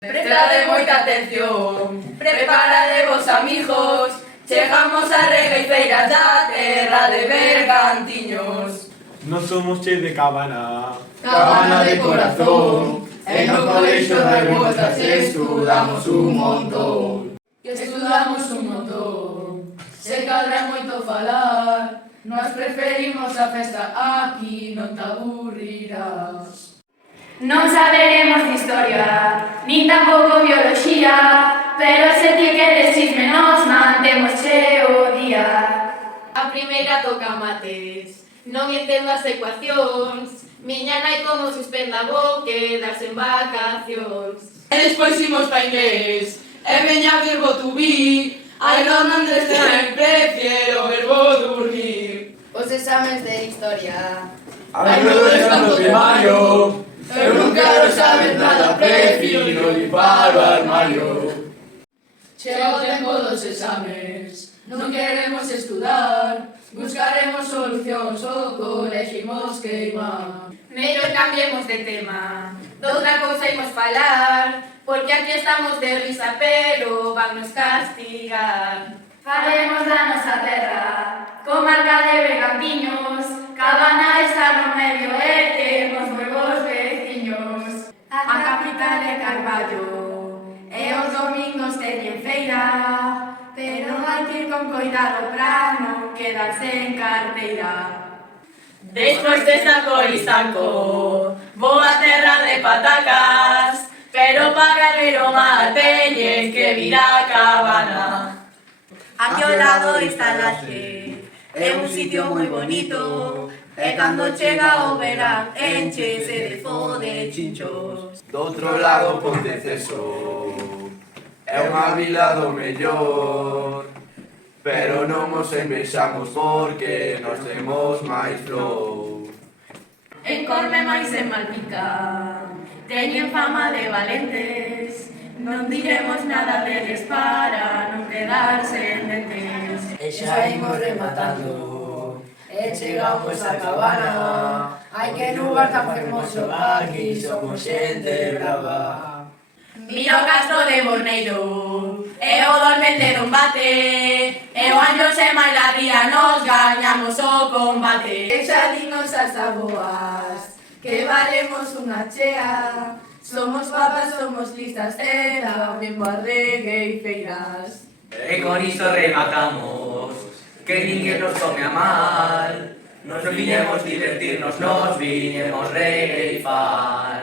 Prestade moita atención, preparadevos amigos, chegamos a regueifeiras da terra de Bergantiños. Non somos che de Cabana, Cabana de corazón, e no colexio de Botas estudamos un montón. Estudamos un montón, se cadra moito falar, nós preferimos a festa aquí, non te aburrirás. Non saberemos de historia, nin tampouco bioloxía, pero se ti queres chisme nos mantemos cheo día. A primeira toca mates, non entendo as ecuacións, miña nai como suspenda vou quedarse en vacacións. E despois imos pa inglés, e veña verbo to be, I don't understand, prefiero verbo dormir. Os exames de historia, ai non é tanto temario, Eu non quero saber nada, prefiro ir para o armario. Chega o tempo dos exames, non queremos estudar, buscaremos solucións, o colexio imos queimar. mellor cambiemos de tema, doutra cousa imos falar, porque aquí estamos de risa pero vannos castigar. Faremos da nosa terra, comarca de Bergantiños, Cabana está no medio e temos moi bons veciños. A capital é Carballo, e os domingos teñen feira, pero hai que ir con coidado pra non quedarse en carteira. Despois desta Coristanco, vou a terra de patacas, pero para ver o mar teñen que vir a Cabana. Aquí ao lado está Laxe, é un sitio moi bonito, e cando chega o verán enchese de fo de chinchos. Do outro lado Ponteceso é unha vila do mellor, pero non os envexamos porque nos temos máis flow. En Corme máis en Malpica, teñen fama de valentes, non diremos nada deles para non quedar sen dentes. E xa imos rematando, e chegamos a Cabana. Ai, que lugar tan fermoso, aquí somos xente brava. Mira o castro de Borneiro, e o dolmen de Dombate, e o año se máis la ría nos gañamos o combate. E xa dinos as aboas, que valemos unha chea. Somos papas, somos listas, e tamén barregueifeiras. E con isto rematamos, que ninguén nos tome a mal. Nos viñemos divertirnos, nos viñemos regueifar.